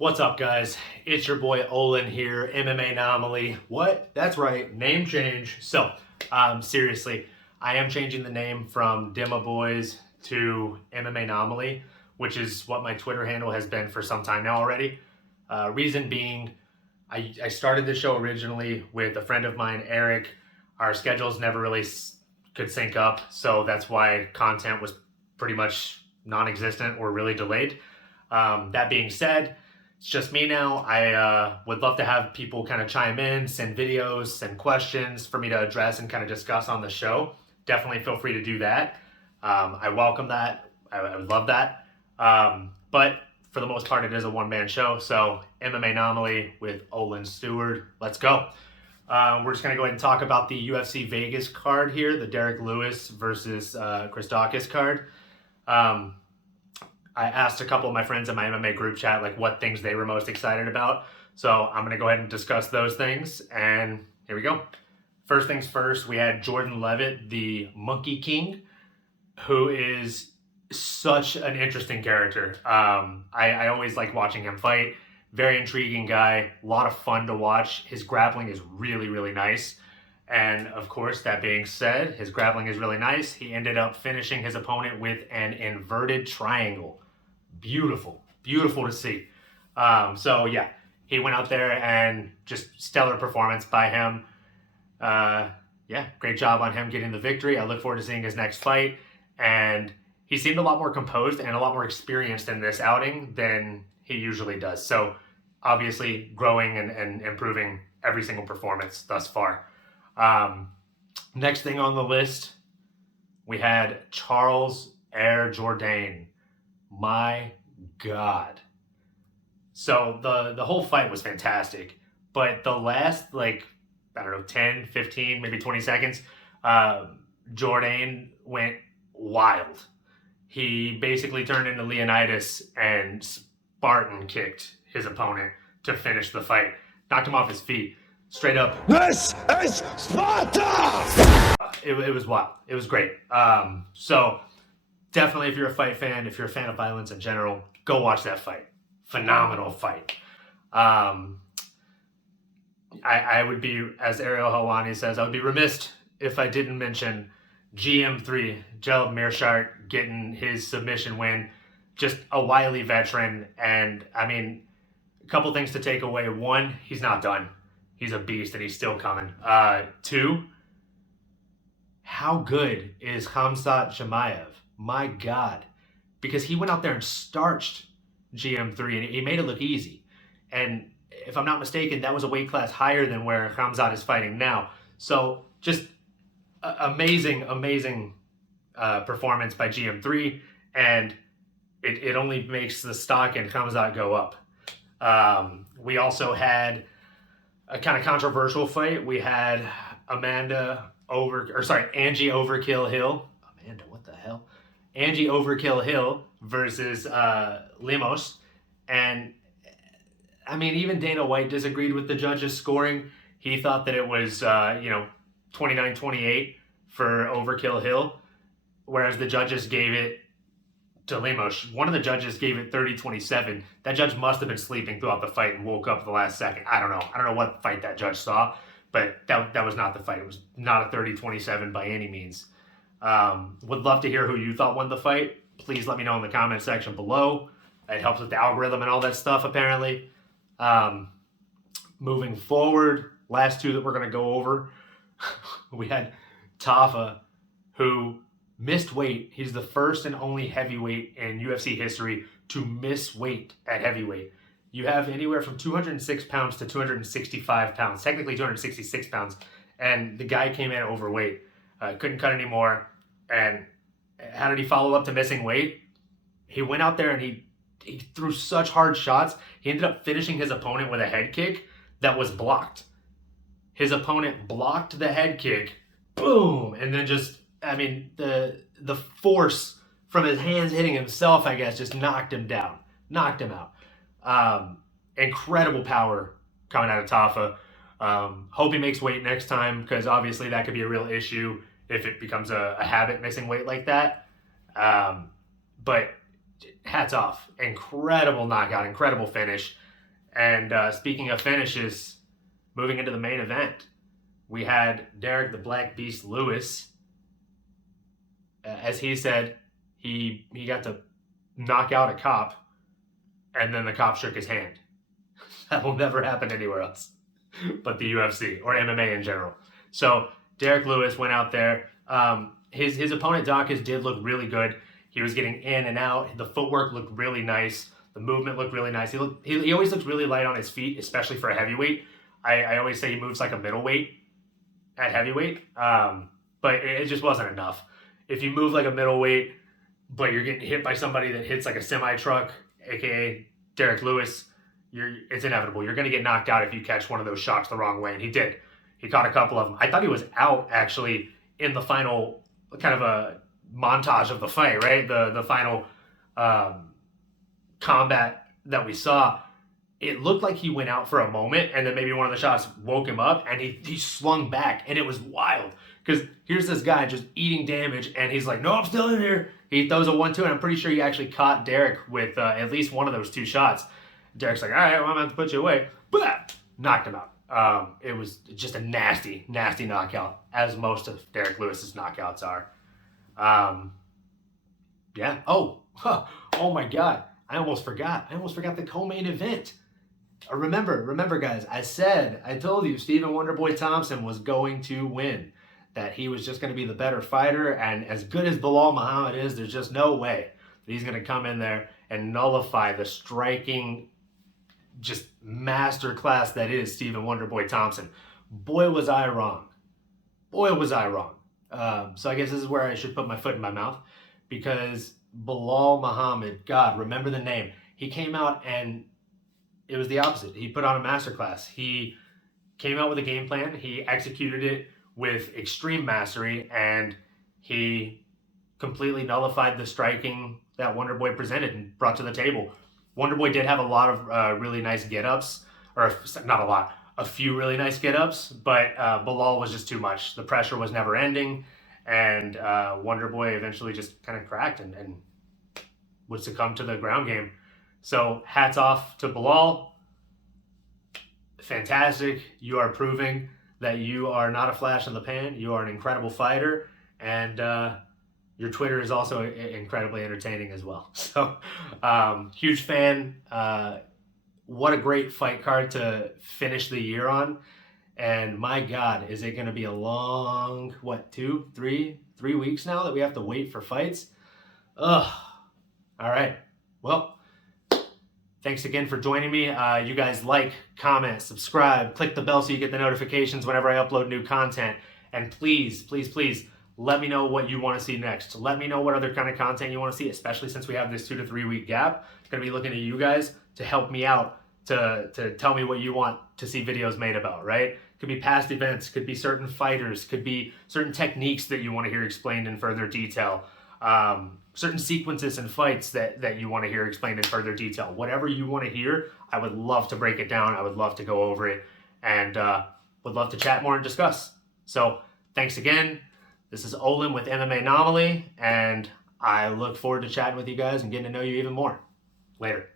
What's up, guys? It's your boy Olin here, MMAnomaly. What? That's right, name change. Seriously, I am changing the name from Dema Boys to MMAnomaly, which is what my Twitter handle has been for some time now already. Reason being, I started the show originally with a friend of mine, Eric. Our schedules never really could sync up, so that's why content was pretty much non-existent or really delayed. That being said, it's just me now. I would love to have people kind of chime in, send videos, send questions for me to address and kind of discuss on the show. Definitely feel free to do that. I welcome that. I would love that. But for the most part, it is a one-man show. So MMAnomaly with Olin Stewart. Let's go. We're just going to go ahead and talk about the UFC Vegas card here, the Derek Lewis versus Chris Daukaus card. I asked a couple of my friends in my MMA group chat like what things they were most excited about. So I'm going to go ahead and discuss those things. And here we go. First things first, we had Jordan Levitt, the Monkey King, who is such an interesting character. I always like watching him fight. Very intriguing guy. A lot of fun to watch. His grappling is really, really nice. And of course, that being said, his grappling is really nice. He ended up finishing his opponent with an inverted triangle. Beautiful, beautiful to see. Yeah, he went out there and just stellar performance by him. Yeah, great job on him getting the victory. I look forward to seeing his next fight. And he seemed a lot more composed and a lot more experienced in this outing than he usually does. So obviously growing and improving every single performance thus far. Next thing on the list, we had Charles Air Jourdain. My God. So the whole fight was fantastic, but the last 10, 15, maybe 20 seconds, Jourdain went wild. He basically turned into Leonidas and Spartan kicked his opponent to finish the fight. Knocked him off his feet. Straight up. This is Sparta! It was wild. It was great. So definitely, if you're a fight fan, if you're a fan of violence in general, go watch that fight. Phenomenal fight. I would be, as Ariel Helwani says, I would be remiss if I didn't mention GM3, Jelib Meerschaert, getting his submission win. Just a wily veteran. And, I mean, a couple things to take away. One, he's not done. He's a beast and he's still coming. Two, how good is Khamzat Chimaev? My God. Because he went out there and starched GM3 and he made it look easy. And if I'm not mistaken, that was a weight class higher than where Khamzat is fighting now. So just amazing performance by GM3. And it only makes the stock in Khamzat go up. We also had a kind of controversial fight. We had Angie Overkill Hill. Amanda, what the hell? Angie Overkill Hill versus Limos. And, I mean, even Dana White disagreed with the judges' scoring. He thought that it was, 29-28 for Overkill Hill, whereas the judges gave it to Limos. One of the judges gave it 30-27. That judge must have been sleeping throughout the fight and woke up at the last second. I don't know. I don't know what fight that judge saw, but that was not the fight. It was not a 30-27 by any means. Would love to hear who you thought won the fight. Please let me know in the comment section below. It helps with the algorithm and all that stuff, apparently. Moving forward, last two that we're going to go over. We had Tafa, who missed weight. He's the first and only heavyweight in UFC history to miss weight at heavyweight. You have anywhere from 206 pounds to 265 pounds, technically 266 pounds, and the guy came in overweight. Couldn't cut anymore. And how did he follow up to missing weight? He went out there and he threw such hard shots. He ended up finishing his opponent with a head kick that was blocked. His opponent blocked the head kick, boom, and then the force from his hands hitting himself, I guess, just knocked him down, knocked him out. Incredible power coming out of Tafa. Hope he makes weight next time, because obviously that could be a real issue if it becomes a habit missing weight like that. But hats off. Incredible knockout, incredible finish. And speaking of finishes, moving into the main event, we had Derek the Black Beast Lewis. As he said, he got to knock out a cop, and then the cop shook his hand. That will never happen anywhere else but the UFC or MMA in general. So Derek Lewis went out there. His opponent Dawkins did look really good. He was getting in and out. The footwork looked really nice. The movement looked really nice. He always looks really light on his feet, especially for a heavyweight. I always say he moves like a middleweight at heavyweight, but it just wasn't enough. If you move like a middleweight, but you're getting hit by somebody that hits like a semi-truck, aka Derek Lewis, it's inevitable. You're going to get knocked out if you catch one of those shots the wrong way, and he did. He caught a couple of them. I thought he was out, actually, in the final kind of a montage of the fight, right? The final combat that we saw. It looked like he went out for a moment, and then maybe one of the shots woke him up, and he slung back, and it was wild. Because here's this guy just eating damage, and he's like, no, I'm still in here. He throws a 1-2, and I'm pretty sure he actually caught Derek with at least one of those two shots. Derek's like, all right, well, I'm going to have to put you away. But knocked him out. It was just a nasty, nasty knockout, as most of Derek Lewis's knockouts are. Yeah. Oh my God. I almost forgot the co-main event. Remember, guys, I told you Stephen Wonderboy Thompson was going to win, that he was just going to be the better fighter, and as good as Bilal Muhammad is, there's just no way that he's going to come in there and nullify the striking, just masterclass that is Stephen Wonderboy Thompson. Boy, was I wrong. So I guess this is where I should put my foot in my mouth, because Bilal Muhammad, God, remember the name. He came out and it was the opposite. He put on a masterclass. He came out with a game plan. He executed it with extreme mastery, and he completely nullified the striking that Wonderboy presented and brought to the table. Wonderboy did have a lot of really nice get-ups, or not a lot, a few really nice get-ups, but Bilal was just too much. The pressure was never ending, and Wonderboy eventually just kind of cracked and would succumb to the ground game. So hats off to Bilal. Fantastic. You are proving that you are not a flash in the pan. You are an incredible fighter, and your Twitter is also incredibly entertaining as well. So huge fan. What a great fight card to finish the year on. And my God, is it going to be a long, 3 weeks now that we have to wait for fights? Ugh. All right. Well, thanks again for joining me. You guys like, comment, subscribe, click the bell so you get the notifications whenever I upload new content. And please, please, please, let me know what you want to see next. Let me know what other kind of content you want to see, especially since we have this 2 to 3 week gap. I'm going to be looking at you guys to help me out, to tell me what you want to see videos made about, right? Could be past events, could be certain fighters, could be certain techniques that you want to hear explained in further detail. Certain sequences and fights that you want to hear explained in further detail. Whatever you want to hear, I would love to break it down. I would love to go over it, and would love to chat more and discuss. So thanks again. This is Olin with MMAnomaly, and I look forward to chatting with you guys and getting to know you even more. Later.